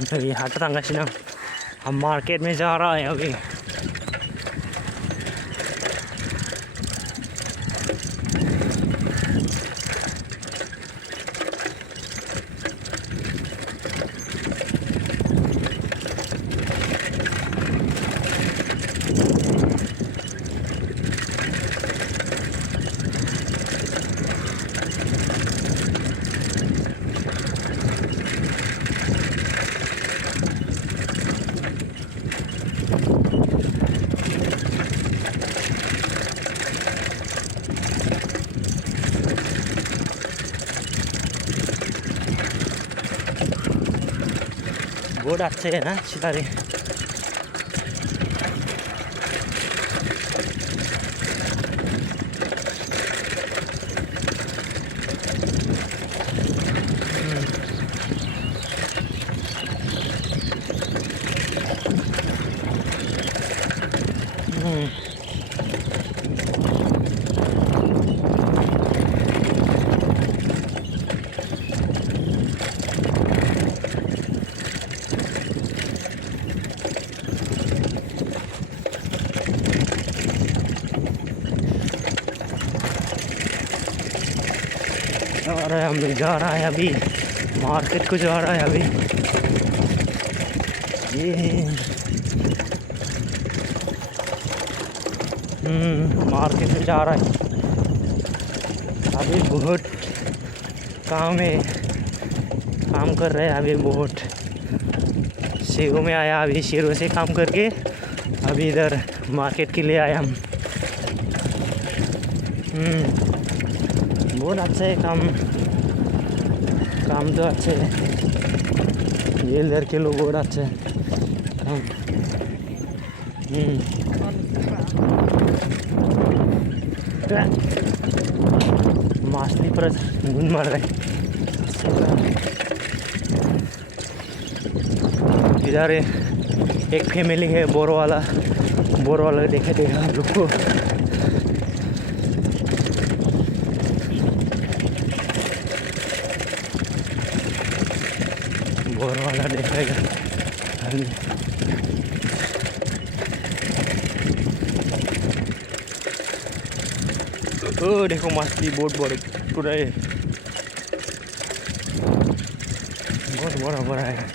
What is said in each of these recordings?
अभी हाट थांगासिनो हम मार्केट में जा रहा है अभी। बहुत अच्छे है ना सितारे। और हम लोग जा रहा है अभी मार्केट को जा रहा है अभी। ये मार्केट में जा रहा है अभी। बहुत काम है, काम कर रहे हैं अभी बहुत। शेरों में आया अभी, शेरों से काम करके अभी इधर मार्केट के लिए आया हम। बहुत अच्छा है काम, काम तो अच्छे है। ये लड़के लोग बहुत अच्छे हैं काम। मछली पर घूम मार रहे। इधर एक फैमिली है बोरो वाला देखे देखा हम लोग को। बोरो वाला देखेगा। ओ देखो मछली बहुत बड़े पूरा है, बहुत बड़ा है।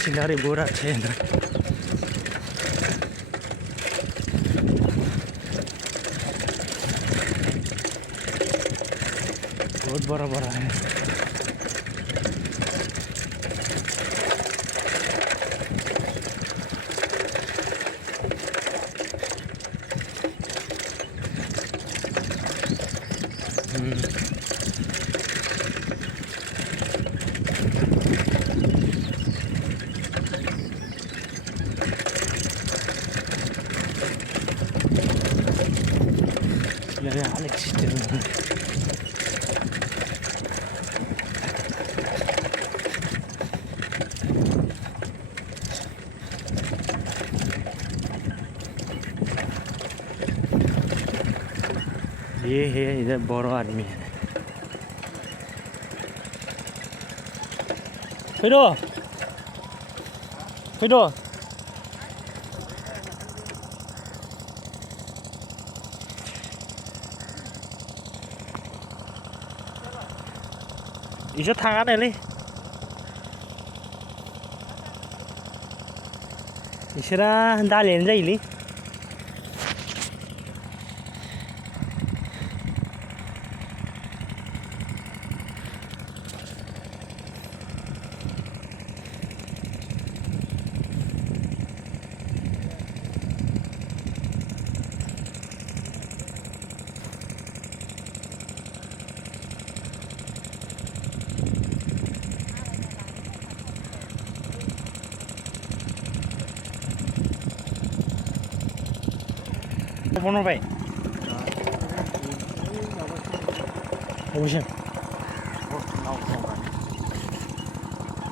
सिनारी बहुत अच्छे हैं, बहुत बड़ा है। ये Alex ये है इधर बड़ा आदमी है। फिरो 이제 당하네리. 이시라 달리는 자일리. Pono bay. Ocean.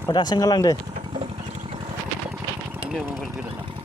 Pada senggalang deh. Ini mobil kita.